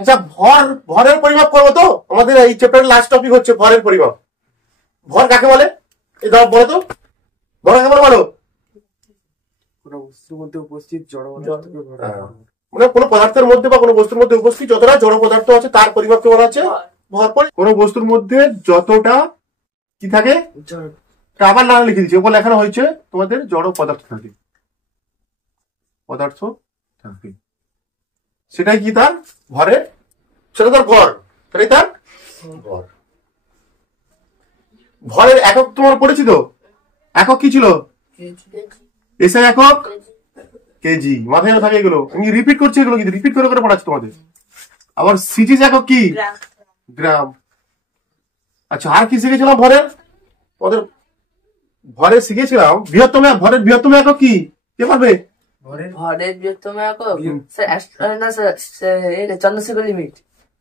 আচ্ছা, ভরের পরিমাপ করবো তো। আমাদের এই চ্যাপ্টারের লাস্ট টপিক হচ্ছে ভরের পরিমাপ। ভর কাকে বলে? এই দাও বলো তো, ভর কাকে বলো? কোনো বস্তুর মধ্যে উপস্থিত জড় পদার্থকে ভর বলা হয়। মানে কোনো পদার্থের মধ্যে বা কোনো বস্তুর মধ্যে উপস্থিত যতটা জড় পদার্থ আছে তার পরিমাপকে বলা হচ্ছে ভর। কোনো বস্তুর মধ্যে যতটা কি থাকে, জড়। আবার না লিখে দিচ্ছি, ওপর লেখানো হয়েছে তোমাদের জড় পদার্থ থাকে, পদার্থ থাকে, সেটাই কি তার ভরে, সেটা তার ভর, সেটাই তার ভর। ভরের একক তোমার পড়েছি তো, একক কি ছিল? এসে একক কেজি, মাথায় থাকে এগুলো, আমি রিপিট করছি এগুলো, কিন্তু রিপিট করে করে পড়াচ্ছি তোমাদের। আবার সিজিস একক কি? গ্রাম। আচ্ছা, আর কি শিখেছিলাম ভরের? তোমাদের ভরে শিখেছিলাম বৃহত্তম, ভরের বৃহত্তম একক কি? কে পারবে? ভরের বৃহত্তম একক না স্যার, চন্দ্রশেখর লিমিট।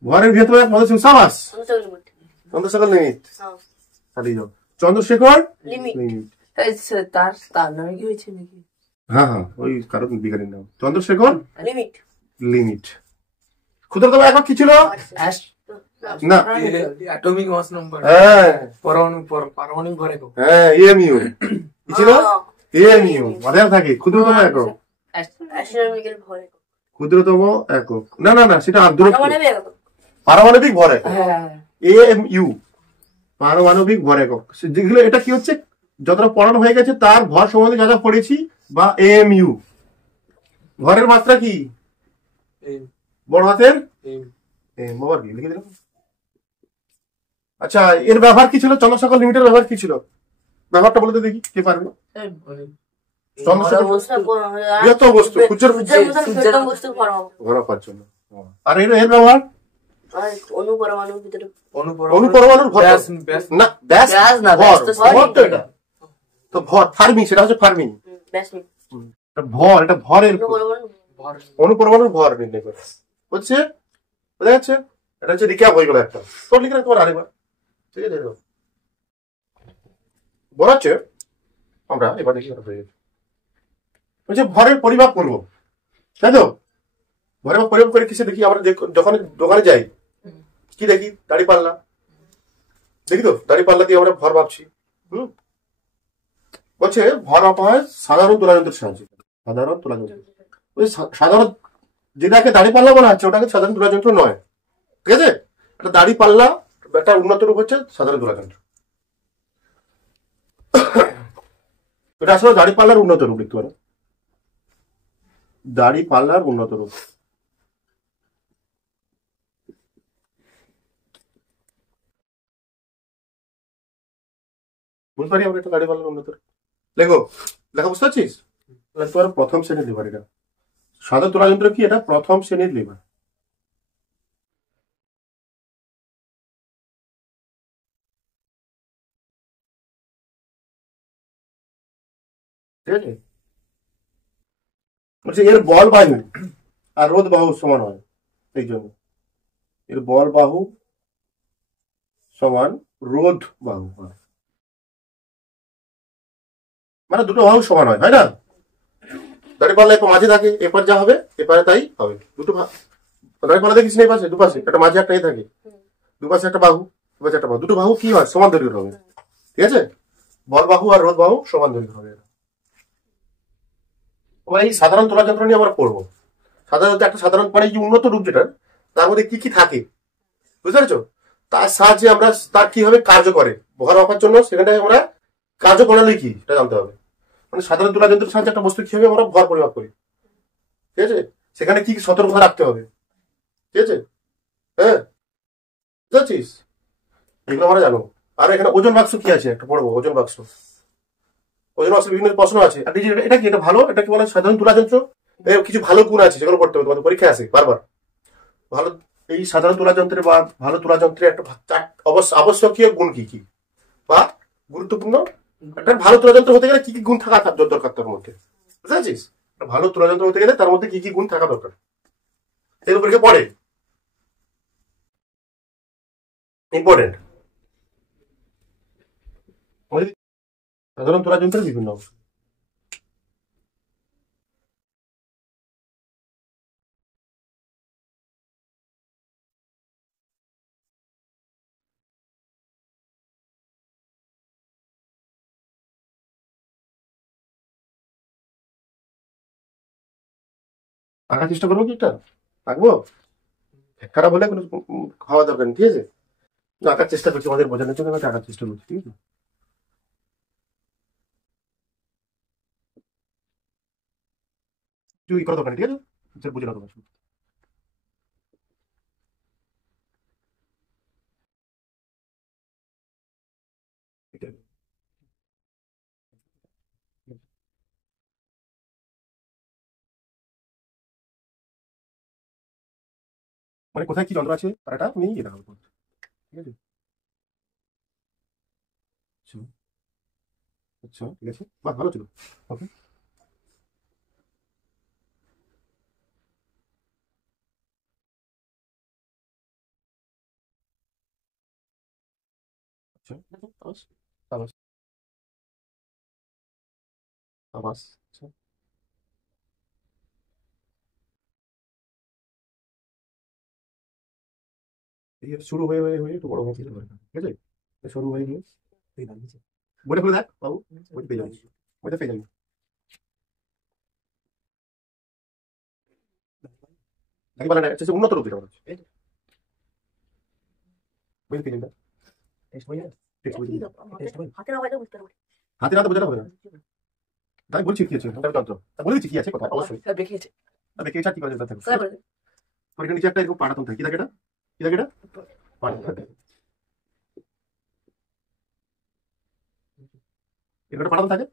ভরের বৃহত্তম একক মধ্যে সাবাস, চন্দ্রশেখর লিমিট। চালিয়ে যাও, চন্দ্রশেখর লিমিট। তার নামে কি হয়েছে নাকি? হ্যাঁ হ্যাঁ, ওই কারণ বিজ্ঞানীর নাম চন্দ্রশেখর লিমিট। লিমিট। ক্ষুদ্রতম একক কি ছিল? না, অ্যাটমিক মাস নাম্বার। হ্যাঁ পারমাণবিক ভর একক। হ্যাঁ, এমইউ কি ছিল? এমইউ মাথায় থাকে, ক্ষুদ্রতম একক। ক্ষুদ্রতম একক না না না, সেটা পারমাণবিক ভর একক। এমইউ পারমাণবিক ভর একক। যেগুলো এটা কি হচ্ছে, যতটা পড়ানো হয়ে গেছে তার ভর সম্বন্ধে যা যা পড়েছি, বা এমইউ ভরের মাত্রা কি? বড় হাতের এম, বাবার কি লিখে দিলাম। আচ্ছা, এর ব্যবহার কি ছিল? চন্দ্রশেখর লিমিটের ব্যবহার কি ছিল? ব্যবহারটা বলতে দেখি, কে পারবে? চন্দ্রশেখর বৃহত্তম বস্তু ঘোরাবার জন্য। আর এর ব্যবহার অনুপরমাণুর ভর না, ব্যাস না, ভর তো এটা তো ভর, ফার্মি, সেটা হচ্ছে ফার্মি ভর। এটা ভরের অনুপরমাণুর ভর নির্ণয় করে হচ্ছে, বোঝা যাচ্ছে? এটা হচ্ছে রিক্যাপ হয়ে গেল একটা, তোর লিখে রাখতে পারো আরেকবার, ঠিক আছে? বলা হচ্ছে আমরা এবার দেখি বলছে ভরের পরিমাপ করবো, তাই তো? ভরের পরিমাপ করে কিসে দেখি? আমরা যখন দোকানে যাই কি দেখি? দাড়ি পাল্লা দেখি তো, দাড়ি পাল্লা দিয়ে আমরা ভর মাপছি। বলছে ভর মাপা হয় সাধারণ তুলাযন্ত্রের সাহায্যে। সাধারণ তুলাযন্ত্র, ওই সাধারণ যেটাকে দাড়ি পাল্লা বলা হচ্ছে ওটাকে সাধারণ তুলাযন্ত্র নয়, ঠিক আছে? একটা দাড়ি পাল্লা, একটা উন্নত রূপ হচ্ছে সাধারণ তুলাযন্ত্র। এটা আসলে দাড়ি পাল্লার উন্নত রূপ লিখতে পারো, দাড়ি পাল্লার উন্নত রূপ। বুঝতে পারি আমরা, এটা দাড়ি পাল্লার উন্নত রূপ। লেখো, লেখা বুঝতে পারছিস? প্রথম শ্রেণীর লিভার। এটা সাধারণ তুলাযন্ত্র কি? এটা প্রথম শ্রেণীর লিভার। ঠিক আছে? বলছে এর বল বায়ু আর রোধ বাহু সমান হয়, এই জন্য এর বল বাহু সমান রোধ বাহু হয়, মানে দুটো বাহু সমান হয়, হয় না? দাড়ি পাল্লা একটু মাঝে থাকে, এপার যা হবে এপারে তাই হবে। দুটো দাড়ি পাল্লা দেখিস না, এই পাশে দুপাশে একটা মাঝে একটা থাকে, দুপাশে একটা বাহু, দুপাশে একটা বাহু, দুটো বাহু কি হয়? সমান দৈর্ঘ্যের হবে, ঠিক আছে? বল বাহু আর রোধ বাহু সমান দৈর্ঘ্যের হবে। এই সাধারণ তুলাযন্ত্র নিয়ে আমরা পড়বো। সাধারণত একটা সাধারণ মানে যে উন্নত রূপ যেটা, তার মধ্যে কি কি থাকে, বুঝতে পারছো? তার সাহায্যে আমরা তার কিভাবে কার্য করে ভর রাখার জন্য, সেখানে আমরা কার্যপ্রণালী কি সেটা জানতে হবে। মানে সাধারণ তুলাযন্ত্রের সাহায্যে একটা বস্তু কিভাবে আমরা ভর পরিমাপ করি, ঠিক আছে? সেখানে কি সতর্কতা রাখতে হবে, ঠিক আছে? হ্যাঁ, বুঝতে এগুলো আমরা জানো। আর এখানে ওজন বাক্স কি আছে একটা পড়বো, ওজন বাক্স। ওজন বাক্স বিভিন্ন প্রশ্ন আছে। আর এটা কি? এটা ভালো, এটা কি বলে সাধারণ তুলাযন্ত্র, কিছু ভালো গুণ আছে যেগুলো করতে হবে, তোমাদের পরীক্ষা আছে বারবার। ভালো এই সাধারণ তুলাযন্ত্রের বা ভালো তুলাযন্ত্রের একটা আবশ্যকীয় গুণ কি কি, বা গুরুত্বপূর্ণ একটা ভালো তুলাযন্ত্র হতে গেলে কি কি গুণ থাকা দরকার তার মধ্যে, বুঝতে পারছিস? ভালো তুলাযন্ত্র হতে গেলে তার মধ্যে কি কি গুণ থাকা দরকার, এর উপরে পড়ে ইম্পর্টেন্ট। সাধারণ তুলাযন্ত্রের বিভিন্ন অংশ। আঁকার চেষ্টা করবো কি একটা আঁকবো, খারাপ হলে কোনো খাওয়া দরকার নেই, ঠিক আছে? আঁকার চেষ্টা করছি, আমাদের বোঝানোর জন্য আমি আঁকার চেষ্টা করছি, ঠিক আছে? তুই করা দরকার নেই, ঠিক আছে? বুঝে না তোমার মানে কোথায় কি যন্ত্র আছে তার একটা তুমি ইয়ে দেখাবো, ঠিক আছে? আচ্ছা আচ্ছা, ঠিক আছে, বাহ ভালো ছিল। ওকে, আচ্ছা, আবাস আবাস আবাস, আচ্ছা, এই শুরু হয়ে হয়ে হয়ে একটু বড় হয়ে যেতে পারে, ঠিক আছে? শুরু হয়ে গিয়ে এই দাঁড়িয়েছে, বলে খুলে দেখ বাবু, বই পেয়ে যাবি, বইটা পেয়ে যাবি, নাকি বলে না হচ্ছে উন্নত রূপ যেটা বলা হচ্ছে, বই পেয়ে যাবি, টেক্সট বই, টেক্সট বই, টেক্সট বই হাতে না তো বোঝানো হবে না, তাই বলছি কি আছে যন্ত্র, বলে দিচ্ছি কি আছে কথা, অবশ্যই দেখিয়েছে দেখে কি করে যেতে স্যার থাকবে। বলে ওইটা নিচে একটা এরকম পাঠাতন থাকে, কি থাকে এটা, কি থাকে এটা, পাঠাতন থাকে, এখানে পাঠাতন থাকে,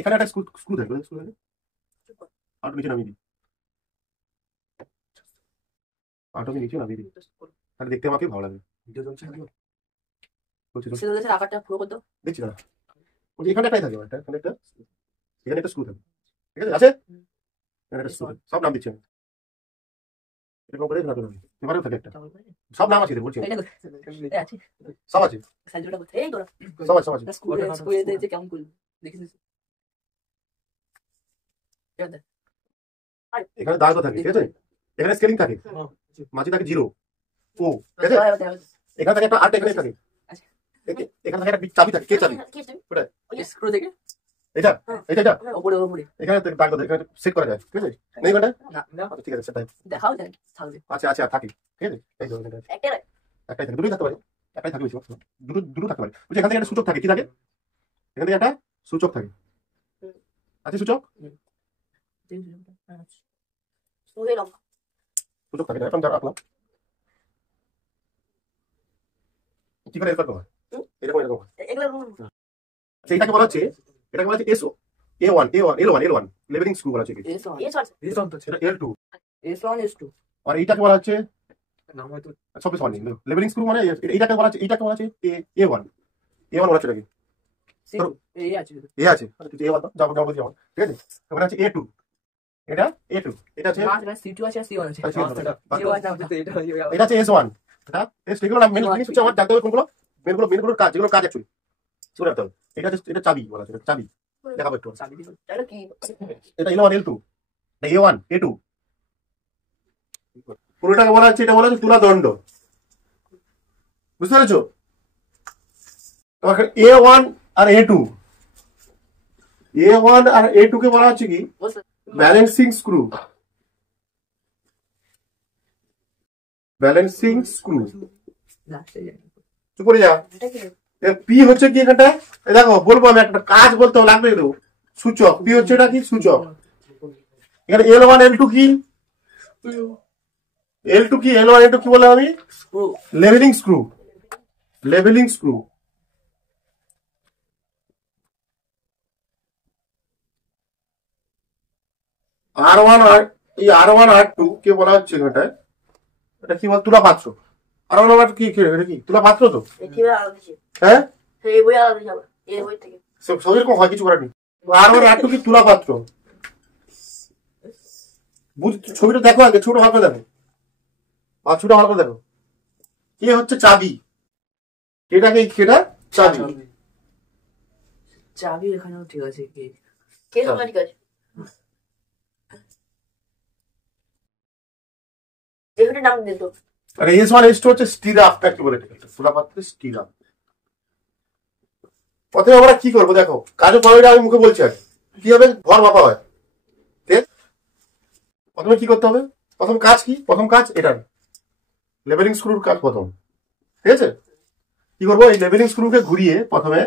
এখানে একটা স্ক্রু স্ক্রু থাকে, স্ক্রু থাকে, আর নিচে নামিয়ে দিই, আর তুমি নিচে নামিয়ে দিই, তাহলে দেখতে আমাকে ভালো লাগে। ভিডিও চলছে বলছি তো, সেটা আকারটা পুরো করতো দেখছি না, বলছি এখানে একটাই থাকে, একটা এখানে একটা, এখানে একটা স্ক্রু থাকে, ঠিক আছে? আছে এখানে একটা স্ক্রু থাকে, সব নাম দিচ্ছি আমি, এরকম করে এখানে নামিয়ে দিই, এবারেও থাকে একটা, সব নাম আছে এদের, বলছি আমি। এটা আছে সব আছে, সাইজটা করতে এই তোরা সব আছে, সব আছে, স্কুলে যে কেমন করলি দেখিস এখানে দাগ থাকে, ঠিক আছে? এখানে স্কেলিং থাকে, মাঝে থাকে 0 ও, ঠিক আছে? এখানে থাকে একটা 8, এখানে থাকে, এখানে থাকে একটা চাবি থাকে, কে চাবি স্ক্রু থেকে এটা, এটা এটা উপরে উপরে এখানে দাগ দাও, এখানে সেট করা যায়, ঠিক আছে? নেই ওটা, আচ্ছা ঠিক আছে, সেটাই দেখাও যায় থাকবে আচ্ছা আচ্ছা থাকে, ঠিক আছে? এই যে এখানে আছে। একটাই থাকে, দুটোই থাকতে পারে, একটাই থাকে বেশি, দুটো দুটো থাকতে পারে, বুঝছি? এখান থেকে একটা সূচক থাকে, কি থাকে? এখান থেকে একটা সূচক থাকে, আছে সূচক, সূচক থাকে, এখন যা রাখলাম কি করে এরকম হয়, এরকম এরকম হয়। আচ্ছা, এটাকে বলা হচ্ছে, এটাকে বলা হচ্ছে S O A1 A1 L1 L1 leveling screw বলা হচ্ছে কি? এটা L2, S1 S2 আর এইটাকে বলা হচ্ছে নাম হয়তো সব কিছু অনেক লেভেলিং স্ক্রু, মানে এইটাকে বলা হচ্ছে, এইটাকে বলা হচ্ছে A1 A1 বলা হচ্ছে এটাকে, এই আছে এ আছে, মানে তুই A1 যাবো যাবো যাবো, ঠিক আছে? ওখানে আছে A2, এটা A2, এটা আছে C2 আছে C1 আছে এটা আছে S1, এটা S, এগুলো না মেন জিনিস হচ্ছে আমার জানতে হবে কোনগুলো মেনগুলোর কাজ, যেগুলো কাজ অ্যাকচুয়ালি শুনে রাখতে হবে। এটা হচ্ছে, এটা চাবি বলা হচ্ছে, এটা চাবি দেখাবো একটু, এটা কি এটা L1 L2, এটা A1 A2, পুরোটাকে বলা হচ্ছে, এটা বলা হচ্ছে তুলা দণ্ড, বুঝতে পেরেছো? তোমার A1 আর A2, A1 আর A2 কে বলা হচ্ছে কি ব্যালেন্সিং স্ক্রু, ব্যালেন্সিং স্ক্রু, চুপ করে যা। পি হচ্ছে কি এখানটা, দেখো বলবো আমি, একটা কাজ বলতে হবে, লাগবে দেবো সূচক, পি হচ্ছে এটা কি সূচক, এখানে L1 L2 কি, L2 কি, L1 L2 কি বললাম আমি, leveling screw, leveling screw, R1 আর এই R1 R2 কে বলা হচ্ছে এখানটায়, এটা কি বল, তুলা পাত্র, R1 R2 কি এটা কি তুলা পাত্র তো, হ্যাঁ সব এরকম হয়, কিছু করার নেই। R1 R2 কি তুলা পাত্র, ছবিটা দেখো আগে, ছোট ভালো করে দেখো, ছবিটা ভালো করে দেখো, কে হচ্ছে চাবি, এটাকে কেটা চাবি, চাবি এখানেও ঠিক আছে কি আর S1 S2 হচ্ছে স্টিরাপ, কি বলে তুলা পাত্রের স্টিরাপ। প্রথমে আমরা কি করবো দেখো, কাজও পড়াটা আমি মুখে বলছি, আর কিভাবে ভর মাপা হয়, ঠিক? প্রথমে কি করতে হবে, প্রথম কাজ কি, প্রথম কাজ এটার লেভেলিং স্ক্রুর কাজ প্রথম। ঠিক আছে, কি করবো, এই লেভেলিং স্ক্রুকে ঘুরিয়ে প্রথমে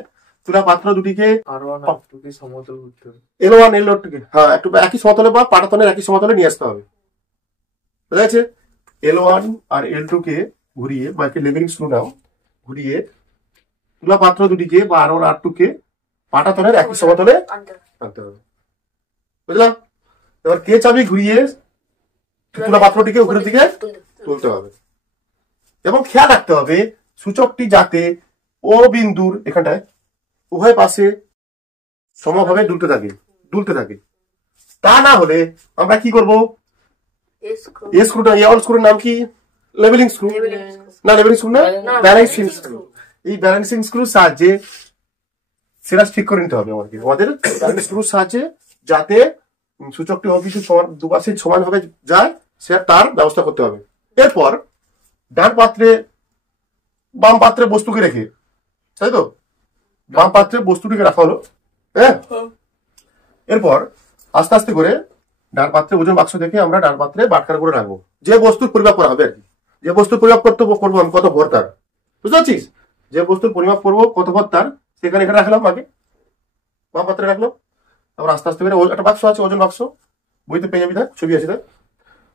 তুলা পাত্র দুটিকে R1 R2 কে সমতল করতে হবে। L1 L2 কে হ্যাঁ একটু একই সমতলে বা পাটাতনের একই সমতলে নিয়ে আসতে হবে। বুঝা যাচ্ছে? L1 আর L2 কে ঘুরিয়ে বা লেভেলিং স্ক্রু নাও ঘুরিয়ে তুলা পাত্র দুটিকে বা R1 R2 কে পাটাতনের একই সমতলে আনতে হবে। বুঝলাম? এবার কে চাবি ঘুরিয়ে তুলা পাত্রটিকে উপরের দিকে তুলতে হবে এবং খেয়াল রাখতে হবে সূচকটি যাতে ও বিন্দুর এখানটায় উভয় পাশে সমভাবে দুলতে থাকে। তা না হলে আমরা কি করব, এই স্ক্রুটা এই স্ক্রুর নাম কি, লেভেলিং স্ক্রু না, লেভেলিং স্ক্রু না, ব্যালেন্সিং স্ক্রু। এই ব্যালেন্সিং স্ক্রুর সাহায্যে সেটা ঠিক করে নিতে হবে আমাদের ব্যালেন্সিং স্ক্রুর সাহায্যে যাতে সূচকটি অফিসে সমান দুপাশে সমানভাবে যায় সে তার ব্যবস্থা করতে হবে। এরপর ডান পাত্রে বাম পাত্রে বস্তুকে রেখে, তাই তো, বাম পাত্রে বস্তুটিকে রাখা হলো। হ্যাঁ, এরপর আস্তে আস্তে করে ডান পাত্রে ওজন বাক্স থেকে আমরা ডান পাত্রে বাটখারা করে রাখবো, যে বস্তুর পরিমাপ করা হবে আর কি, যে বস্তুর পরিমাপ করবো আমি কত ভর তার, বুঝতে পারছিস, যে বস্তুর পরিমাপ করবো কত ভর তার সেখানে এখানে রাখলাম, আগে বাম পাত্রে রাখলাম। তারপর আস্তে আস্তে করে একটা বাক্স আছে ওজন বাক্স, বইতে পেয়ে যাবি, ছবি আছে,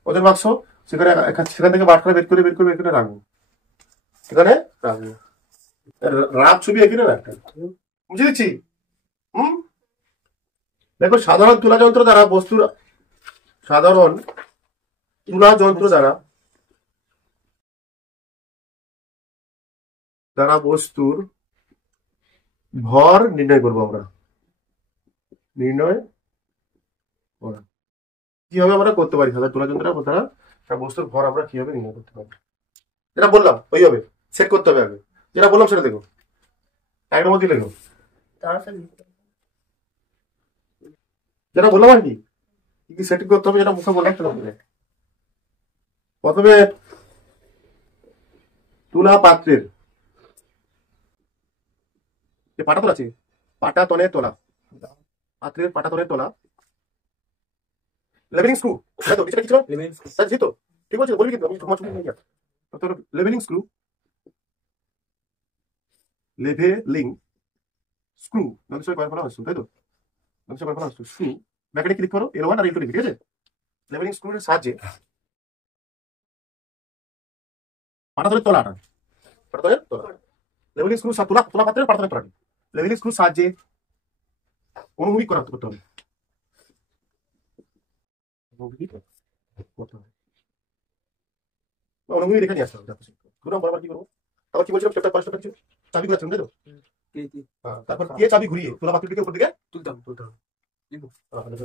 ওজন বাক্স, সেখান থেকে বাটখারা বের করে রাখবো, সেখানে রাখবো। রাত ছবি এখানে রাখতে বুঝে দিচ্ছি। দেখো সাধারণ তুলা যন্ত্র দ্বারা বস্তুর বস্তুর ভর নির্ণয় করবো আমরা, কিভাবে আমরা করতে পারি সাধারণ তুলা যন্ত্র দ্বারা বস্তুর ভর আমরা কিভাবে নির্ণয় করতে পারি, যেটা বললাম ওইভাবে সেট করতে হবে। আগে যেটা বললাম সেটা দেখো, একটার মধ্যে লেখো যেটা বললাম আর কি কি সেটিং করতে হবে, যেটা মুখে বললাম সেটা বলে। প্রথমে তুলা পাত্রের যে পাটাতন আছে, পাটাতনের তলা, পাত্রের পাটাতনের তলা লেভেলিং স্ক্রু, তাই তো, নিচেটা কি ছিল, জি তো, ঠিক আছে বলবি, কিন্তু আমি তোমার ছবি নিয়ে যাচ্ছি। Leveling screw, leveling screw Nandishwar coin ফেলা হচ্ছে, তাই তো, নন্দীশ্বর কয়েন ফেলা হচ্ছে স্ক্রু, ব্র্যাকেটে ক্লিক করো L1 আর L2 লিখে, ঠিক আছে। লেভেলিং স্ক্রুর সাহায্যে পাটাতনের তলাটা, লেভেলিং স্ক্রু তুলা পাত্রের পাটাতনের তলাটি লেভেলিং স্ক্রুর সাহায্যে অনুভূমিক করতে হবে। অনুভূমিক রেখে নিয়ে আসতে হবে। বরাবর কি করবো, আবার কি বলছিলাম, চ্যাপ্টার 5টা ছিল চাবি ঘুরাচ্ছিলাম, তাই তো, তারপর কে চাবি ঘুরিয়ে তুলা পাত্রটিকে উপর দিকে তুলতে হবে।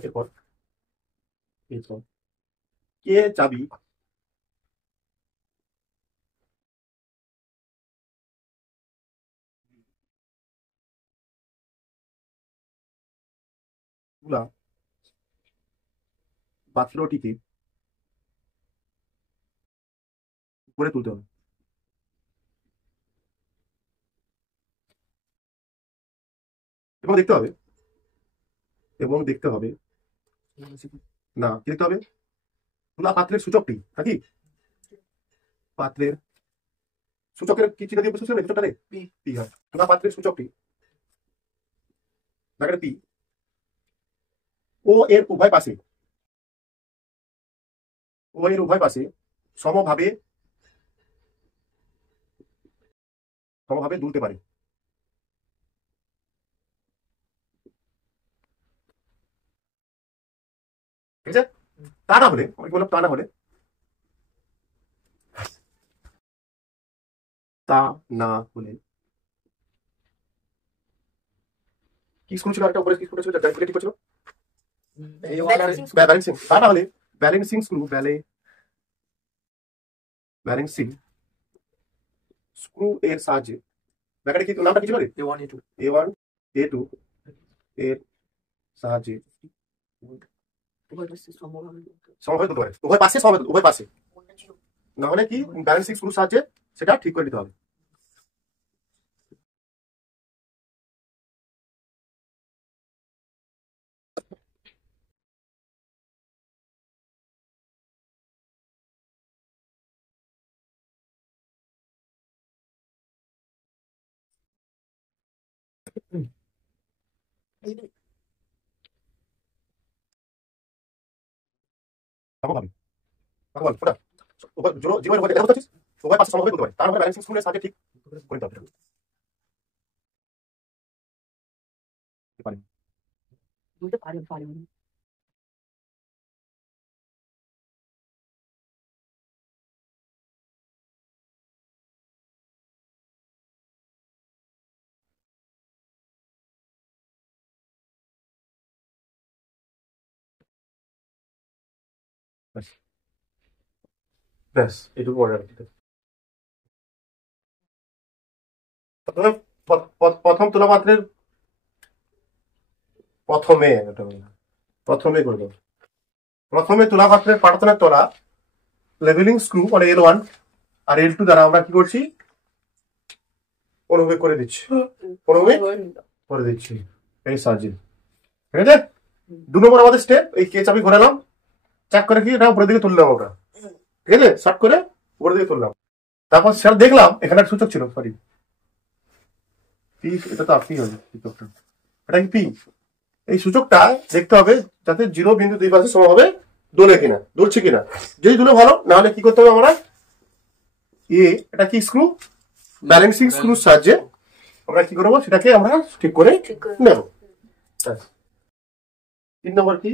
এরপর কে চাবি তুলা পাত্রটিকে উপরে তুলতে হবে এবং দেখতে হবে না, কি দেখতে হবে, তুলা পাত্রের সূচকটি নাকি, পাত্রের সূচকের কি চিহ্ন দিয়ে বুঝতে সূচকটা রে পি হয়, তুলা পাত্রের সূচকটি পি ও এর উভয় পাশে সমভাবে দুলতে পারে। ঠিক আছে, তা না হলে আমি বললাম, তা না হলে কি স্ক্রু ছিল, একটা উপরে কি স্ক্রু ছিল, যেটা ঠিক ছিল ব্যালেন্সিং, তা না হলে ব্যালেন্সিং স্ক্রু এর সাহায্যে, ব্র্যাকেটে কি নামটা কি ছিল রে, A1 A2 এর সাহায্যে সমভাবে তুলতে পারে, উভয় পাশে না হলে কি ব্যালেন্সিং স্ক্রুর সাহায্যে সেটা ঠিক করে নিতে হবে। সমভাবে বল ওটা জীবনের উপর এটা বলছিস উভয় পাশে সমভাবে বলতে পারে তার মানে ব্যালেন্সিং স্কুলের সাথে ঠিক করে দিতে হবে বুঝতে পারি পারি ব্যাস এইটুকু মনে রাখতে প্রথম তুলাপাত্রের প্রথমে করবো প্রথমে তুলাপাত্রের পাটাতনের তলা লেভেলিং স্ক্রু মানে L1 আর L2 দ্বারা আমরা কি করছি অনুভব করে দিচ্ছি করে দিচ্ছি এই সাহায্যে ঠিক আছে 2 নম্বর আমাদের স্টেপ এই কে চাবি ঘোরালাম চেক করে কি এটা উপরের দিকে তুললাম আমরা ঠিক আছে শর্ট করে উপরের দিকে তুললাম তারপর সেটা দেখলাম এখানে একটা সূচক ছিল সরি পি এটা তো আপনি হবে সূচকটা এটা কি পি এই সূচকটা দেখতে হবে যাতে 0 বিন্দু দুই পাশে সমান হবে দোলে কিনা দুলছে কিনা যদি দুলে ভালো না হলে কি করতে হবে আমরা এটা কি স্ক্রু ব্যালেন্সিং স্ক্রুর সাহায্যে আমরা কি করবো সেটাকে আমরা ঠিক করে নেব 3 নম্বর কি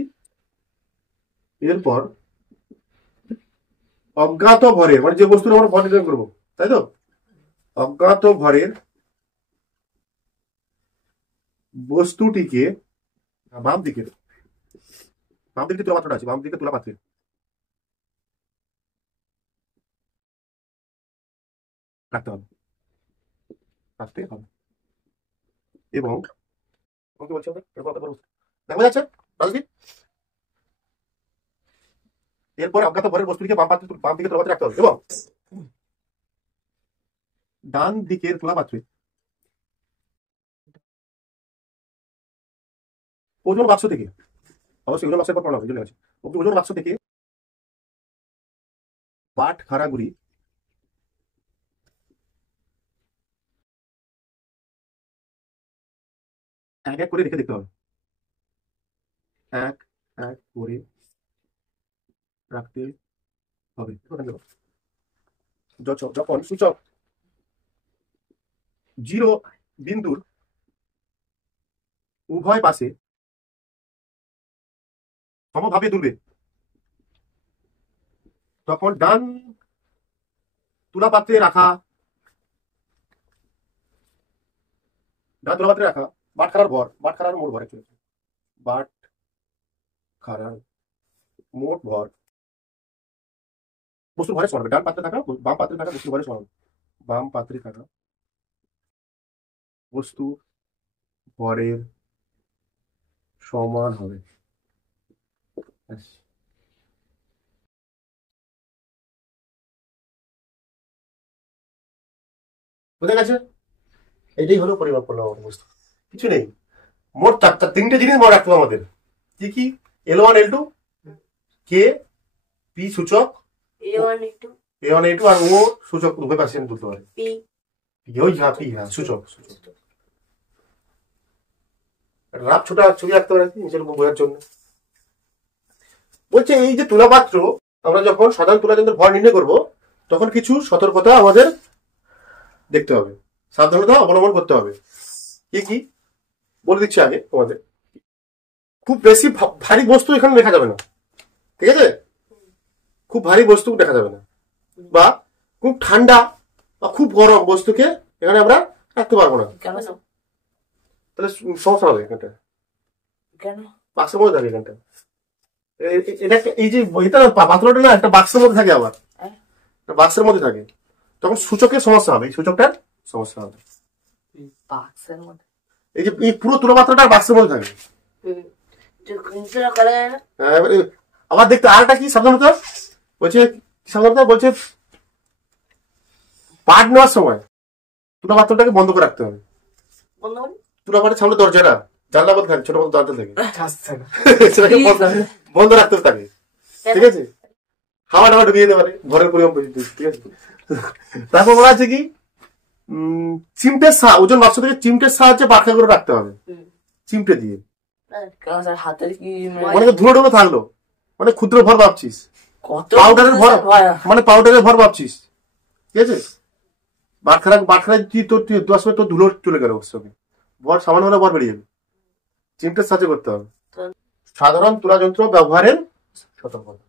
এরপর অজ্ঞাত ভরের মানে যে বস্তুর আমরা ভর নির্ণয় করবো তাই তো অজ্ঞাত ভরের বস্তুটিকে বাম দিকে তুলাপাত্রটা আছে বাম দিকে তুলাপাত্রে রাখতে হবে এবং বলছি দেখা যাচ্ছে রাজদীপ এরপর অজ্ঞাত ভরের বস্তুটিকে বাম দিকে তুলাপাত্রে রাখতে হবে এবং ডান দিকের তুলাপাত্রে ওজন বাক্স থেকে অবশ্যই ওজন বাক্সের পর পড়া হবে চলে গেছে ওজন বাক্স থেকে পাট খাড়াগুড়ি এক এক করে রেখে দেখতে হবে এক এক করে রাখতে হবে যখন সূচক 0 বিন্দুর উভয় পাশে সমভাবে দুলবে তখন ডান তুলাপাত্রে রাখা বাট খাড়ার মোট ভর বাট খাড়ার মোট ভর বস্তু ভরে সমান হবে ডান পাত্রে থাকা বাম পাত্রে থাকা বস্তু ভরে সমান বাম পাত্রে থাকা বস্তু ভরের সমান হবে বোঝা গেছে এটাই হলো পরিমাপ করলাম আমাদের বস্তু কিছু নেই মোট 3টে জিনিস মনে রাখতে হবে আমাদের কি কি L1 L2 কে পি সূচক A1 A1 A2 আর ও সূচক উভয় পাশে তুলতে পারে ওই পি সূচক রাফ ছোট ছবি আঁকতে পারে নিজের বোঝার জন্য বলছে এই যে তুলাপাত্র আমরা যখন সাধারণ তুলাযন্ত্রের ভর নির্ণয় করব তখন কিছু সতর্কতা আমাদের দেখতে হবে সাবধানতা অবলম্বন করতে হবে কি কি বলে দিচ্ছি আগে তোমাদের খুব বেশি ভারী বস্তু এখানে দেখা যাবে না ঠিক আছে খুব ভারী বস্তু দেখা যাবে না বা খুব ঠান্ডা বা খুব গরম বস্তুকে এখানে আমরা রাখতে পারবো না তাহলে সমস্যা হবে এখানটা বাক্সের মধ্যে থাকে এখানটা এটা এই যে এটা পাত্রটা না একটা বাক্সের মধ্যে থাকে আবার বাক্সের মধ্যে থাকে তখন সূচকের সমস্যা হবে এই সূচকটার সমস্যা হবে এই যে এই পুরো তুলাপাত্রটা বাক্সের মধ্যে থাকে আবার দেখতে আর একটা কি সাবধানতা বলছে পাট নেওয়ার সময় তুলাপাত্রটাকে বন্ধ করে রাখতে হবে তুলাপাত্রের সামনে দরজাটা জানলা বলতে থাকে ছোট মতো দরজা থাকে সেটাকে বন্ধ রাখতে হবে তাকে ঠিক আছে হাওয়া টাওয়া ঢুকিয়ে দিতে পারে ঘরের পরিমাণ ঠিক আছে তারপর বলা আছে কি চিমটের ওজন বাক্স থেকে চিমটের সাহায্যে বাঁকা করে রাখতে হবে চিমটে দিয়ে, কারণ স্যার হাতের কি মানে ধুলো ধুলো থাকলো, মানে ক্ষুদ্র ভর ভাবছিস, কত পাউডারের ভর, ভয়। মানে পাউডারের ভর ভাবছিস, ঠিক আছে? বাটখারা তুই তোর 10 মিনিট তোর ধুলো চলে গেল, সঙ্গে ভর সামান্য হলে ভর বেরিয়ে যাবে। চিমটের সাহায্যে করতে হবে। সাধারণ তুলা যন্ত্র ব্যবহারের সতর্কতা।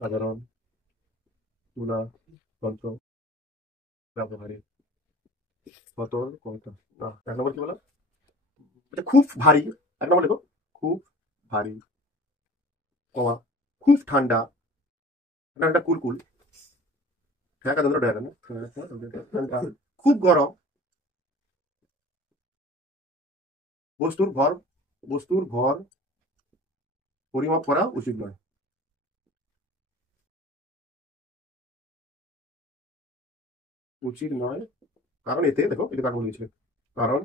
সাধারণ তুলা যন্ত্র ব্যবহারের সতর্কতা। না, 1 নম্বর কি বলা? এটা খুব ভারী, 1 নম্বর দেখো, খুব ভারী, খুব ঠান্ডা, ঠান্ডা কুলকুল, ঠান্ডা, খুব গরম, বস্তুর ভর পরিমাপ করা উচিত নয়। উচিত নয় কারণ এতে, দেখো এতে কারণ বলেছিল, কারণ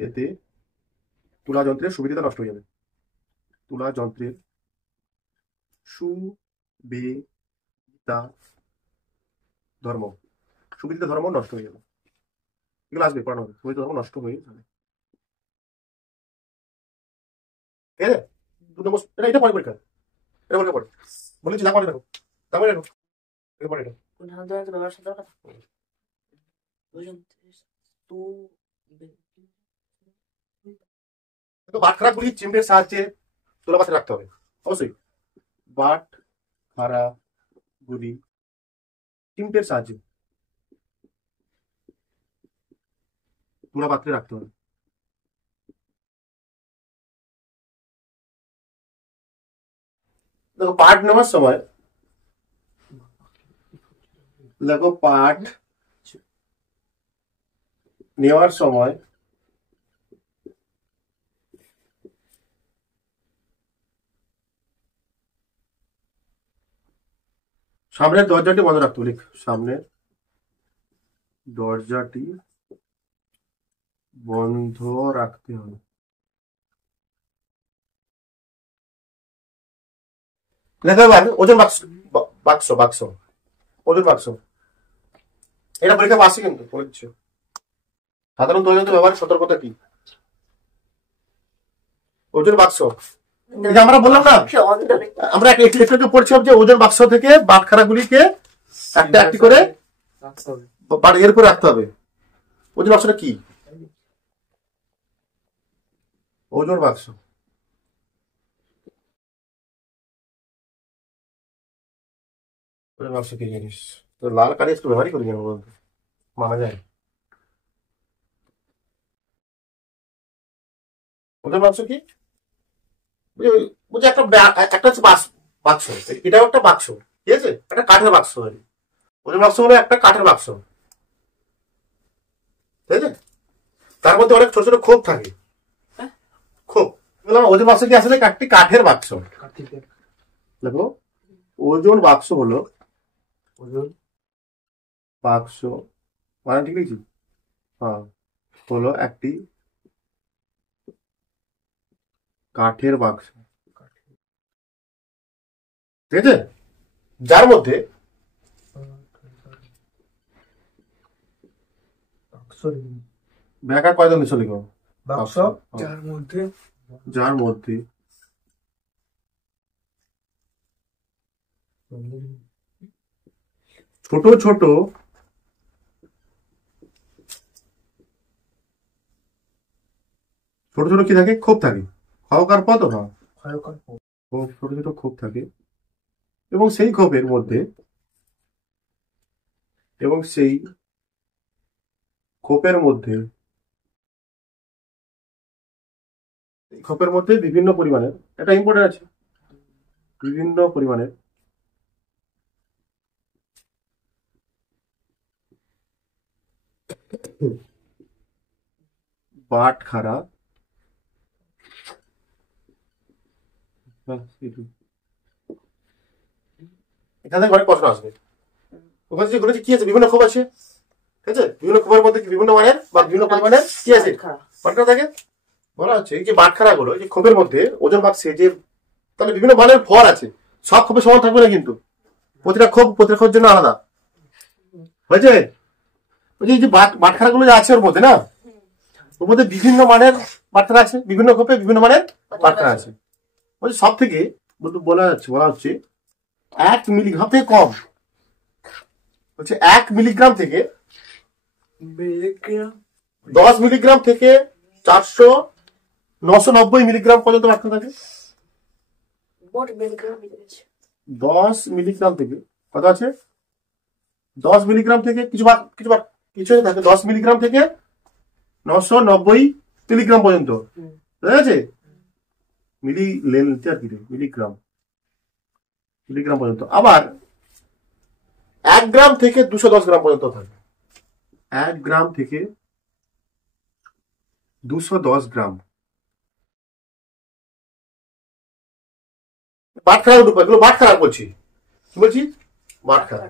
এতে তুলা যন্ত্রের সুবিধাটা নষ্ট হয়ে যাবে। তুলা যন্ত্রের সুবিধা ধর্ম নষ্ট হয়ে যাবে। এগুলো আসবে, পড়ানো হবে, সুবিধা ধর্ম নষ্ট হয়ে যাবে। ঠিক আছে? 2 নম্বর এটা পরে পরীক্ষা, এটা পরে পড়ে বলেছি, না পরে দেখো, তারপরে দেখো, এরপরে এটা কোন হাত ধরে ব্যবহার সতর্কতা বুঝুন তো দেখো, বাটখারাগুলি চিমটের সাহায্যে তুলা পাত্রে রাখতে হবে, অবশ্যই। বাটখারাগুলি চিমটের সাহায্যে তুলা পাত্রে রাখতে হবে। দেখো পাট নেওয়ার সময়, দেখো পাট নেওয়ার সময় সামনের দরজাটি বন্ধ রাখতে হবে। সামনের দরজাটি বন্ধ রাখতে হবে। দেখো এবার ওজন বাক্স, ওজন বাক্স, এটা পরীক্ষা পাচ্ছি কিন্তু বলে দিচ্ছে। সাধারণ তুলা যন্ত্র ব্যবহারের সতর্কতা কি? ওজন বাক্স, এই যে আমরা বললাম না, আমরা একটু পড়ছিলাম যে ওজন বাক্স থেকে বাটখারাগুলিকে একটা একটি করে এর করে রাখতে হবে। ওজন বাক্সটা কি? ওজন বাক্স, ওজন বাক্স কি জিনিস? তো লাল কালি একটু ব্যবহারই করি কেন বলতো, মানা যায়। ওজন বাক্স কি? বুঝে একটা হচ্ছে বাক্স, এটাও একটা বাক্স, ঠিক আছে? একটা কাঠের বাক্স। ওজন বাক্স হলো একটা কাঠের বাক্স, ঠিক আছে? তার মধ্যে অনেক ছোট ছোট খোপ থাকে, খোপ। ওজন বাক্স কি আসলে একটি কাঠের বাক্স। দেখো ওজন বাক্স হলো, ওজন বাক্স মানে ঠিক আছে, হ্যাঁ, হলো একটি কাঠের বাক্স, ঠিক আছে? যার মধ্যে ব্যাখ্যা কয়জন নিশ্চয় লিখো, বাক্স যার মধ্যে ছোট ছোট কি থাকে? খোপ থাকে, ক্ষয়কার পদ, হ্যাঁ, ছোট ছোট খোপ থাকে, এবং সেই খোপের মধ্যে বিভিন্ন পরিমাণের, এটা ইম্পর্টেন্ট আছে, বিভিন্ন পরিমাণের বাটখারা এখানে অনেক প্রশ্ন আসবে। ওখানে যেগুলো কি আছে, বিভিন্ন ক্ষোভ আছে, ঠিক আছে? বিভিন্ন ক্ষোভের মধ্যে বিভিন্ন মানের বা বিভিন্ন পরিমাণের কি আছে, বাটখারা থাকে। বলা হচ্ছে এই যে বাটখারা গুলো, যে ক্ষোভের মধ্যে ওজন বাক্সে যে, তাহলে বিভিন্ন মানের ভর আছে, সব ক্ষোভে সমান থাকবে না কিন্তু, প্রতিটা ক্ষোভের জন্য আলাদা হয়েছে। ওই যে বাটখারা গুলো যে আছে ওর মধ্যে না, ওর মধ্যে বিভিন্ন মানের বাটখারা আছে, বিভিন্ন খোপে বিভিন্ন মানের বাটখারা আছে। বলছে সব থেকে বলা হচ্ছে 1 মিলিগ্রাম থেকে কম, হচ্ছে 1 মিলিগ্রাম থেকে 10 মিলিগ্রাম থেকে 990 মিলিগ্রাম পর্যন্ত বাটখারা থাকে। মোট মিলিগ্রাম আছে 10 মিলিগ্রাম থেকে কত আছে, 10 মিলিগ্রাম থেকে কিছু থাকে, 10 মিলিগ্রাম থেকে 990 মিলিগ্রাম পর্যন্ত, ঠিক আছে? মিলি লেন্থ আর কি মিলিগ্রাম পর্যন্ত। আবার 1 গ্রাম থেকে 210 গ্রাম পর্যন্ত থাকে, 1 গ্রাম থেকে 210 গ্রাম। বাটখারা দুটো, এগুলো বাটখারা বলছি, কি বলছি? বাটখারা।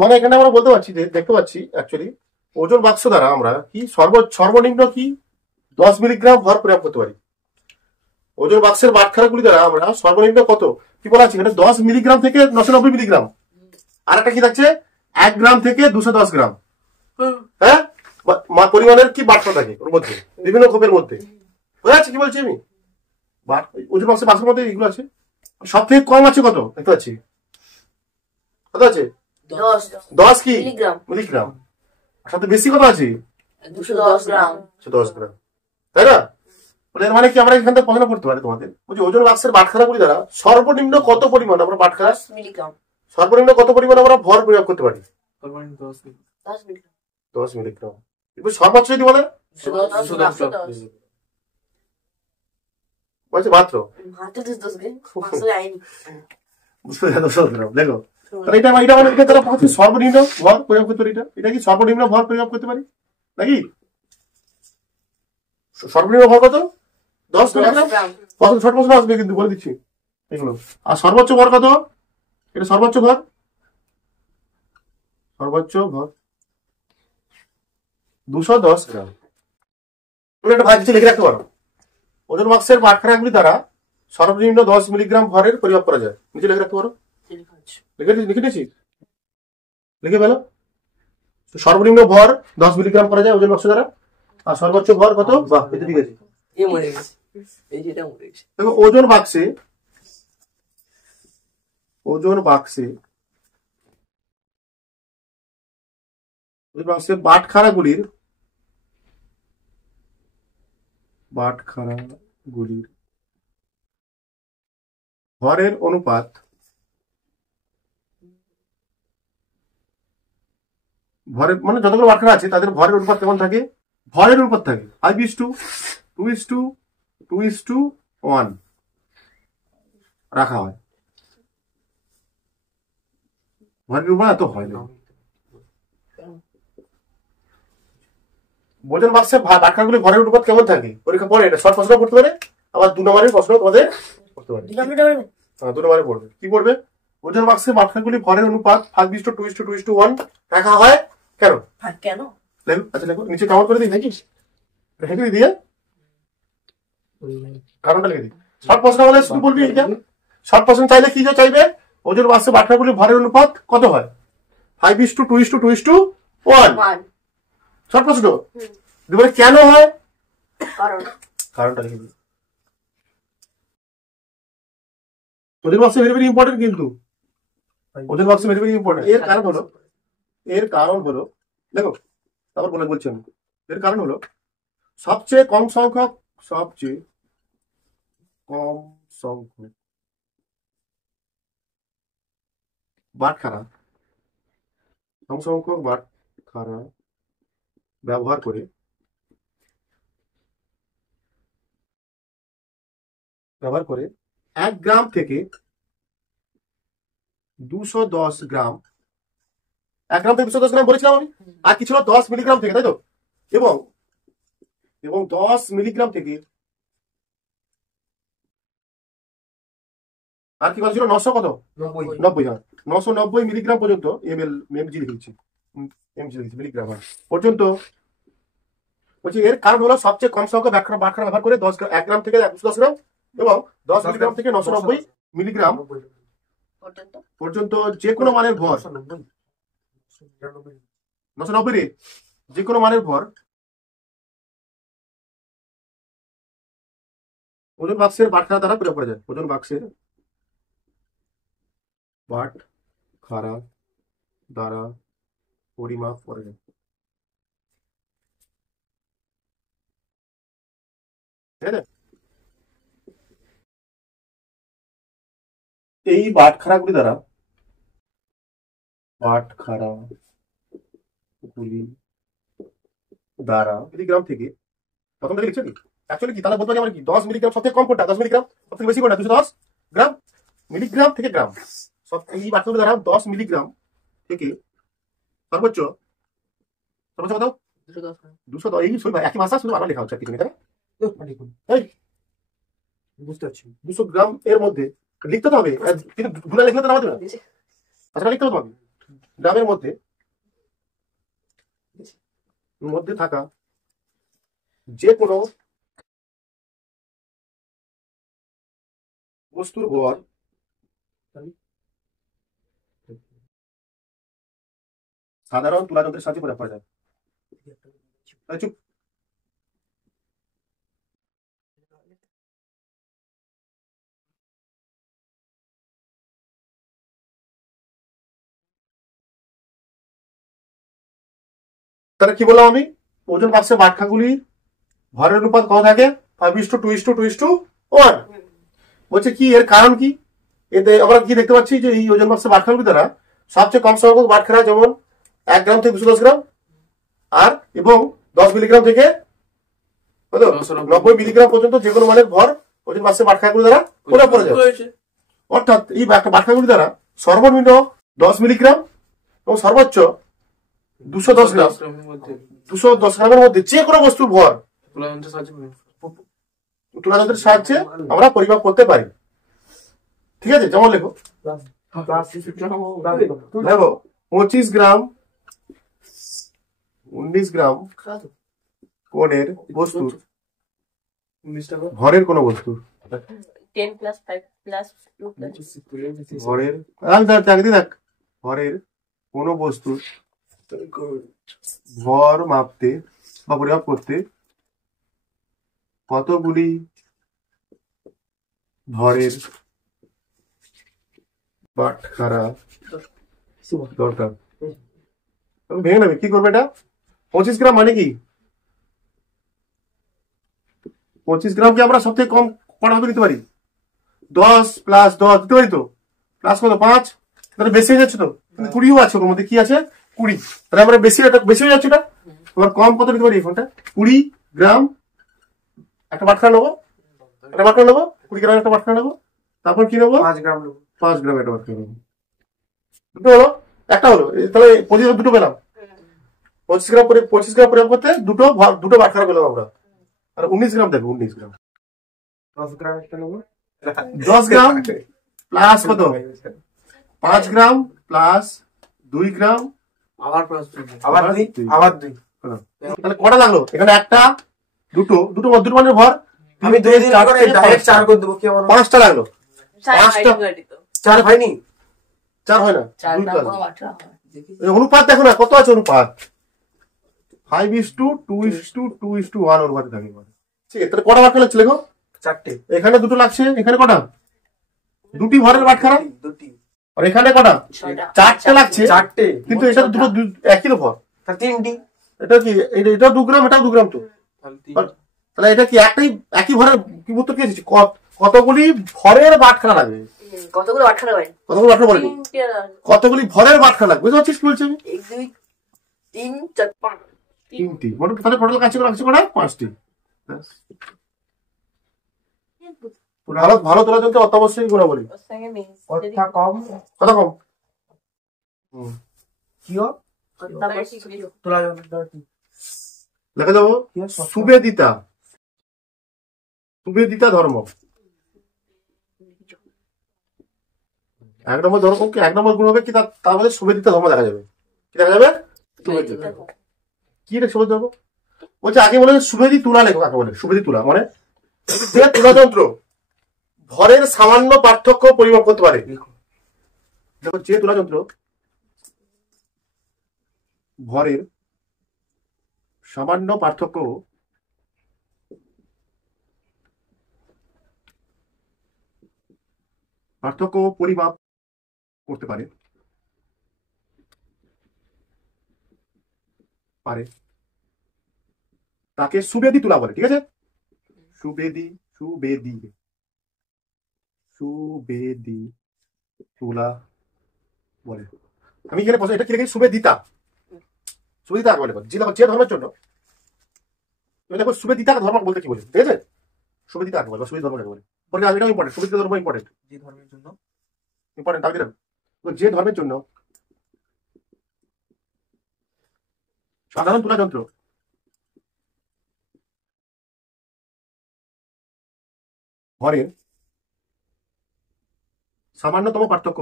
মানে এখানে আমরা বলতে পারছি, দেখতে পাচ্ছি অ্যাকচুয়ালি ওজন বাক্স দ্বারা আমরা কি সর্বনিম্ন কি 10 মিলিগ্রাম ভর প্রয়োগ করতে পারি। ওজন বাক্সের বাটখারাগুলি দ্বারা আমরা সর্বনিম্ন কত কি বলা আছে, 10 মিলিগ্রাম থেকে 990 মিলিগ্রাম। আর একটা কি থাকছে, 1 গ্রাম থেকে 210 গ্রাম। হ্যাঁ, পরিমাণের কি বাটখারা থাকে ওর মধ্যে, বিভিন্ন খোপের মধ্যে। বোঝা যাচ্ছে কি বলছি আমি? ওজন বাক্সের মধ্যে এগুলো আছে। সব থেকে কম আছে কত দেখতে পাচ্ছি, কত আছে? 10 কি মিলিগ্রাম। সবথেকে বেশি কত আছে? 210 গ্রাম। 10 গ্রাম, তাই না? এর মানে কি আমরা এখান থেকে প্রশ্ন করতে পারি তোমাদের, বলছি ওজন বাক্সের বাটখারাগুলি দ্বারা সর্বনিম্ন কত পরিমাণ আমরা বাটখারা, 10 মিলিগ্রাম, সর্বনিম্ন কত পরিমাণ আমরা ভর প্রয়োগ করতে পারি? 10 মিলিগ্রাম। 10 মিলিগ্রাম। এবার সর্বোচ্চ যদি বলে 210 বলছে মাত্র মাত্র 210 গ্রাম, 500 আইনি। 210 গ্রাম। দেখো তাহলে এটা মানে তারা সর্বনিম্ন ভর প্রয়োগ করতে পারি। এটা কি সর্বনিম্ন ভর প্রয়োগ করতে পারি নাকি? সর্বনিম্ন ভর কত? 10 মিলিগ্রাম। শর্ট প্রশ্ন আসবে কিন্তু বলে দিচ্ছি এগুলো। আর সর্বোচ্চ ভর কত? এটা সর্বোচ্চ ভর 210 গ্রাম। একটা ভাগ কিছু লিখে রাখতে পারো। ওজন বাক্সের বাটখারাগুলি দ্বারা সর্বনিম্ন 10 মিলিগ্রাম ভরের পরিমাপ করা যায়। নিচে লিখে রাখতে পারো। লিখে নিয়েছি, লিখে ফেলো। সর্বনিম্ন ভর 10 মিলিগ্রাম করা যায় ওজন বাক্স দ্বারা। আর সর্বোচ্চ ভর কত? বাহ, এটা ঠিক আছে। দেখো ওজন বাক্সে বাটখারাগুলির ভরের অনুপাত মানে যতগুলো বাটখারা আছে তাদের ভরের অনুপাত কেমন থাকে? ভরের অনুপাত থাকে 5:2:1 রাখা হয়। ভরের অনুপাত এত হয় না। ওজন বাক্সে বাটখারাগুলি ভরের অনুপাত কেমন থাকে পরীক্ষা পড়ে, এটা শর্ট প্রশ্ন করতে পারে, আবার 2 নম্বরের প্রশ্ন তোমাদের করতে পারে। 2 নম্বরে পড়বে। কি পড়বে? ওজন বাক্সে বাটখারাগুলি ভরের অনুপাত 5:2:1 রাখা হয় কেন? লেখো, আচ্ছা লেখো, নিচে কমেন্ট করে দিই নাকি? লিখে দিয়ে কারণটা লিখে দিই। শর্ট প্রশ্ন হলে শুধু বলবি এটা। শর্ট প্রশ্ন চাইলে কি চাইবে? ওজন বাক্সে বাটখারাগুলি ভরের অনুপাত কত হয়? 5:2:1। শর্ট প্রশ্ন। দুবারে কেন হয়? কারণটা লিখে দিই। ওজন বাক্সে ভেরি ভেরি ইম্পর্টেন্ট, কিন্তু ওজন বাক্সে ভেরি ভেরি ইম্পর্টেন্ট। এর কারণ হলো দেখো, তারপর বলছি আমি। এর কারণ হলো সবচেয়ে কম সংখ্যক বাটখারা ব্যবহার করে 1 গ্রাম থেকে 210 গ্রাম, 1 গ্রাম থেকে 210 গ্রাম বলেছিলাম আমি। আর কি ছিল? 10 মিলিগ্রাম থেকে, তাই তো? এবং 10 মিলিগ্রাম থেকে আর কি বলছিল? 900 কত? 90। হ্যাঁ, 990 মিলিগ্রাম পর্যন্ত এমজি লিখেছি, মিলিগ্রাম পর্যন্ত। বলছি এর কারণ হলো সবচেয়ে কম সংখ্যক বাটখারা ব্যবহার করে 1 গ্রাম থেকে 210 গ্রাম এবং 10 মিলিগ্রাম থেকে 990 মিলিগ্রাম পর্যন্ত যে কোনো মানের ভর 990 এ যে কোনো মানের ভর ওজন বাক্সের বাটখারা দ্বারা প্রয়োগ করা যায়। ওজন বাক্সের বাটখারা দ্বারা পরিমাপ করা যায়। ঠিক আছে, এই বাটখারাগুলি দ্বারা মিলিগ্রাম থেকে প্রথম থেকে লিখছে কি অ্যাকচুয়ালি কি তাহলে বলতে পারি আমরা কি 10 মিলিগ্রাম সবথেকে কম কোনটা, 10 মিলিগ্রাম সবথেকে বেশি কোনটা, 210 গ্রাম। মিলিগ্রাম থেকে গ্রাম, সব এই বাটখারাগুলি দ্বারা 10 মিলিগ্রাম থেকে সর্বোচ্চ কত 210। এই সই একই ভাষা, শুধু আলাদা লেখা হচ্ছে কিছু নেই, তাই এই বুঝতে পারছি। 200 গ্রাম এর মধ্যে লিখতে তো হবে, কিন্তু ভুলে লিখলে তো আমাদের আচ্ছা লিখতে হবে তোমাকে। গ্রামের মধ্যে থাকা যে কোনো বস্তুর ভর সাধারণ তুলা যন্ত্রের সাহায্যে পরিমাপ করা যায়। চুপ, তাহলে কি বললাম আমি, ওজন বাক্সের বাটখারাগুলি ভরের অনুপাত কত থাকে, 5:2:2:1। বলছে কি এর কারণ কি, এতে আমরা কি দেখতে পাচ্ছি যে এই ওজন বাক্সের বাটখারাগুলি দ্বারা সবচেয়ে কম সংখ্যক বাটখারা যেমন 1 গ্রাম থেকে 210 গ্রাম আর এবং 10 মিলিগ্রাম থেকে 90 মিলিগ্রাম পর্যন্ত যে কোনো মানের ভর ওজন বাক্সের বাটখারাগুলি দ্বারা পরিমাপ করা যায়। অর্থাৎ এই বাটখারাগুলি দ্বারা সর্বনিম্ন 10 মিলিগ্রাম এবং সর্বোচ্চ 210 গ্রাম, 210 গ্রামের মধ্যে যে কোনো বস্তুর ভর তুলা যন্ত্রের সাহায্যে আমরা পরিমাপ করতে পারি। ঠিক আছে, যেমন লেখো 25 গ্রাম 19 গ্রাম কোণের বস্তুর ভরের কোন বস্তু 10 plus 5 plus 2 plus ভরের ভরের কোন বস্তুর ভর মাপতে বা পরিমাপ করতে কতগুলি ভরের বাটখারা দরকার। ভেঙে নেবে, কি করবে এটা, 25 গ্রাম মানে কি 25 গ্রামকে আমরা সব থেকে কম কটা ভাবে নিতে পারি, 10 প্লাস 10 দিতে পারি তো, প্লাস কত 5, তাহলে বেশি হয়ে যাচ্ছে তো, কিন্তু 20ও আছে ওর মধ্যে, কি আছে 20, তাহলে আমরা বেশি হয়ে যাচ্ছে এটা। এবার কম কত নিতে পারি এখানটা, 20 গ্রাম একটা বাটখারা নেবো, 20 গ্রাম একটা বাটখারা নেবো, তারপর কি নেবো 5 গ্রাম নেবো, 5 গ্রাম একটা বাটখারা নেবো, দুটো হলো একটা হলো, তাহলে 25 দুটো পেলাম, 25 গ্রাম পরিমাপ করতে দুটো বাটখারা পেলাম আমরা। আর 19 গ্রাম দেখো, 19 গ্রাম 10 গ্রাম একটা নেবো, 10 গ্রাম প্লাস কত 5 গ্রাম প্লাস 2 গ্রাম আবার প্লাস 2 আবার 2 তাহলে কটা লাগলো এখানে, একটা দুটো মানের ভর, আমি 2 দিন আগে ডাইরেক্ট 4 করে দেব, কি আমার 5টা লাগলো, 4 হয়নি, 4 হয় না, 4 2 না লাগলো। কোনো বাচ্চা হয় এই অনুপাত দেখো না কত আছে, অনুপাত 5:2:2:1 অনুপাতে থাকে। ঠিক আছে, তাহলে কটা বাটখারা লাগছে লেখো, 4টে, এখানে দুটো লাগছে, এখানে কটা, দুটি ভরের বাটখারা, 2টি, আর এখানে কটা 6টা 4টে লাগছে, 4টে, কিন্তু এটা দুটো একই তো ভর, তাহলে 3টি, এটা কি এটা 2 গ্রাম, এটাও 2 গ্রাম তো, তাহলে এটা কি একই ভরের, কি উত্তর কি এসেছে, কতগুলি ভরের বাটখারা লাগবে, কতগুলো বাটখারা হয়, কতগুলি বাটখারা বলে কতগুলি ভরের বাটখারা লাগবে, বুঝতে পারছিস কি বলছি আমি, 1 2 3 4 5 3টি, তাহলে টোটাল কাছে কটা 5টি। ভালো তোলা চলতে অত্যাবশ্যই গুণা বলি, কথা কম, কি হয় তোলা যন্ত্র কি লেখা যাবো সুবেদিতা ধর্ম, 1 নম্বর ধর্ম কি 1 নম্বর গুণ হবে কি, তার মধ্যে সুবেদিতা ধর্ম দেখা যাবে, কি দেখা যাবে, কি রে সুবেদিতা ধর্ম বলছে, আগে বলে সুবেদি তুলা লেখো, কাকে বলে সুবেদি তুলা, মানে যে তুলা যন্ত্র ভরের সামান্য পার্থক্য পরিমাপ করতে পারে, দেখো যে তুলা যন্ত্র ভরের সামান্য পার্থক্য পরিমাপ করতে পারে তাকে সুবেদী তুলা বলে। ঠিক আছে, সুবেদী সুবেদী সুবেদী তুলা বলে। আমি এখানে এটা কি লিখি? সুবেদিতা। সুবেদিতা বলে যে ধর্মের জন্য দেখো সুবেদিতা ধর্ম বলতে কি বলে। ঠিক আছে, সুবেদিতা বলে বা সুবেদিতা ধর্ম বলে। পরে এটাও ইম্পর্টেন্ট, সুবেদিতা ধর্ম ইম্পর্টেন্ট। যে ধর্মের জন্য ইম্পর্টেন্ট আমি দিলাম। যে ধর্মের জন্য সাধারণ তুলা যন্ত্র ভরের সামান্যতম পার্থক্য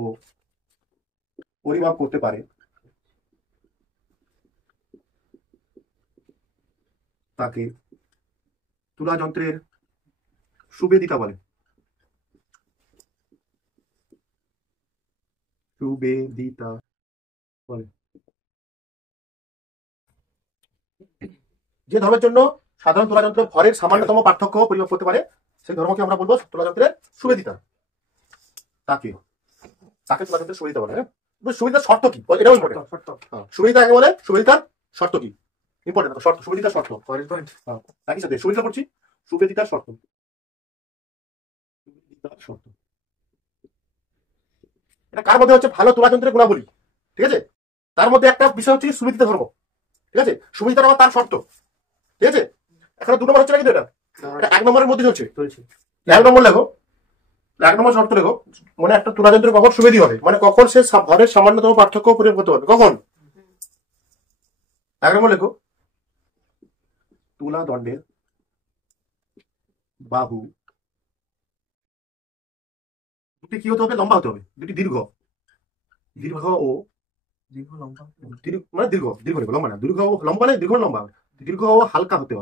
ও পরিমাপ করতে পারে তাকে তুলা যন্ত্রের সুবেদিতা বলে। সুবেদিতা বলে। যে ধর্মের জন্য সাধারণ তুলা যন্ত্র ভরের সামান্যতম পার্থক্য পরিমাপ করতে পারে সেই ধর্মকে আমরা বলবো তুলা যন্ত্রের সুবেদিতা। তাকে তুলা যন্ত্রের সুবেদিতা বলে। সুবিধার শর্ত কি এটাও ইম্পর্টেন্ট। সুবিধা আগে বলে সুবেদিতার শর্ত কি ইম্পর্টেন্ট। শর্ত সুবেদিতার শর্ত একই সাথে সুবিধা করছি। সুবেদিতার শর্ত এটা কার মধ্যে হচ্ছে ভালো তুলা যন্ত্রের গুণাবলী। ঠিক আছে, তার মধ্যে একটা বিষয় হচ্ছে সুবেদিতা ধর্ম। ঠিক আছে, সুবেদিতার আবার তার শর্ত। ঠিক আছে, এখন 2 নম্বর হচ্ছে না, কিন্তু এটা 1 নম্বরের মধ্যে হচ্ছে। 1 নম্বর লেখো, 1 নম্বর শর্ত লেখো। মানে একটা তুলা যন্ত্র কখন সুবেদী হবে, মানে কখন সে ভরের সামান্যতম পার্থক্য পরিমাপ করতে পারবে। কখন? 1 নম্বর লেখো, তুলা দণ্ডের বাহু দুটি কি হতে হবে? লম্বা হতে হবে। দুটি দীর্ঘ ও মানে দীর্ঘ লম্বা না। দীর্ঘ ও লম্বা না, লম্বা। দীর্ঘ ও হালকা হতে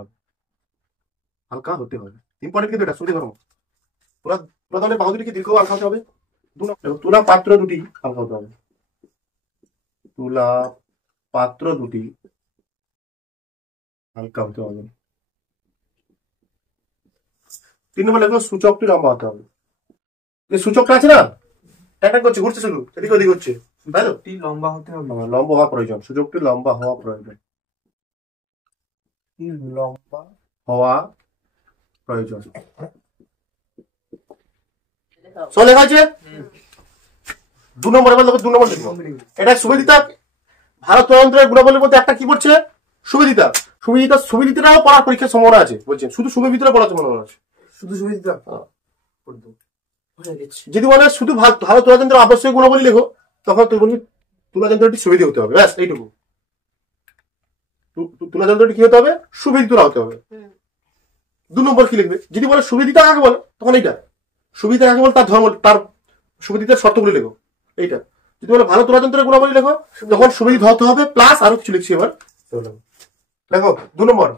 হবে। ইম্পর্টেন্ট কিন্তু এটা সুবেদী ধর্ম। তুলা দণ্ডের বাহু দুটি কি দীর্ঘ ও হালকা হতে হবে। তুলা পাত্র দুটি হালকা হতে হবে। তুলা পাত্র দুটি হালকা হতে হবে। 3 নম্বর লেখো, সূচকটি লম্বা হতে হবে। যে সূচকটা আছে না, এটা করছে, ঘুরছে, শুধু এদিক ওদিক হচ্ছে, তাই তো? লম্বা হতে হবে। লম্বা হওয়া প্রয়োজন। সূচকটি লম্বা হওয়া প্রয়োজন। লেখা আছে 2 নম্বর। এবার 2 নম্বর লিখবো। এটা সুবেদিতা। ভারত যন্ত্রের গুণাবলীর মধ্যে একটা কি পড়ছে? সুবেদিতা। সুবেদিতাও পড়ার পরীক্ষার সম্ভাবনা আছে বলছেন। শুধু সুবেদিতা পড়ার সম্ভাবনা আছে। শুধু সুবেদিতা যদি বলে শুধু ভালো তুলা যন্ত্রের আবশ্যক গুণাবলী লেখো, তখন তুই বলবি তুলা যন্ত্রটি সুবেদী হতে হবে। ব্যাস এইটুকু। তুলা যন্ত্রটি কি হতে হবে? সুবেদী তুলা হতে হবে। 2 নম্বর কি লিখবে? যদি বলে সুবেদিতা আগে বলে, তখন এইটা সুবিধা আগে বলে তার ধর্ম, তার সুবেদিতার শর্তগুলি লেখো। এইটা যদি বলে ভালো তুলা যন্ত্রের গুণাবলী লেখো, তখন সুবেদী ধরতে হবে প্লাস আরো কিছু লিখছি। এবার দেখো 2 নম্বর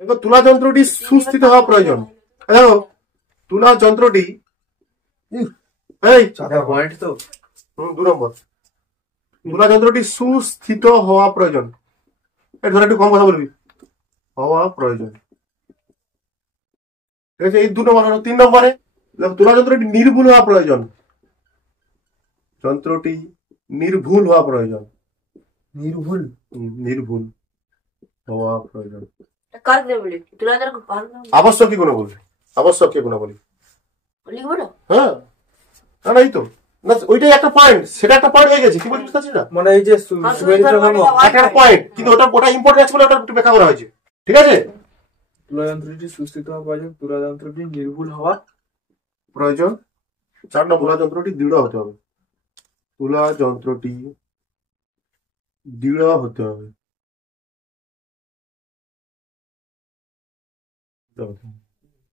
দেখো, তুলা যন্ত্রটি সুস্থিত হওয়া প্রয়োজন। দেখো তুলা যন্ত্রটি 2 নম্বর তুলা যন্ত্রটি সুস্থিত হওয়া প্রয়োজন। ধরে একটু কম কথা বলবি, হওয়া প্রয়োজন। ঠিক আছে, এই 2 নম্বর। 3 নম্বরে তুলা যন্ত্রটি নির্ভুল হওয়া প্রয়োজন। যন্ত্রটি নির্ভুল হওয়া প্রয়োজন। নির্ভুল হওয়া প্রয়োজন। আবশ্যক কি গুণাবলী? হ্যাঁ, না এই তো না, ওইটাই একটা পয়েন্ট। সেটা একটা পয়েন্ট হয়ে গেছে। কি বলছিস না, মানে এই যে সুবেদিতা ধর্ম একটা পয়েন্ট, কিন্তু ওটা ইম্পর্টেন্ট আছে বলে ওটা একটু ব্যাখ্যা করা হয়েছে। ঠিক আছে, তুলা যন্ত্রটি সুস্থিত হওয়া প্রয়োজন। তুলা যন্ত্রটি নির্ভুল হওয়া প্রয়োজন। 4 নম্বর, তুলা যন্ত্রটি দৃঢ় হতে হবে। তুলা যন্ত্রটি দৃঢ় হতে হবে।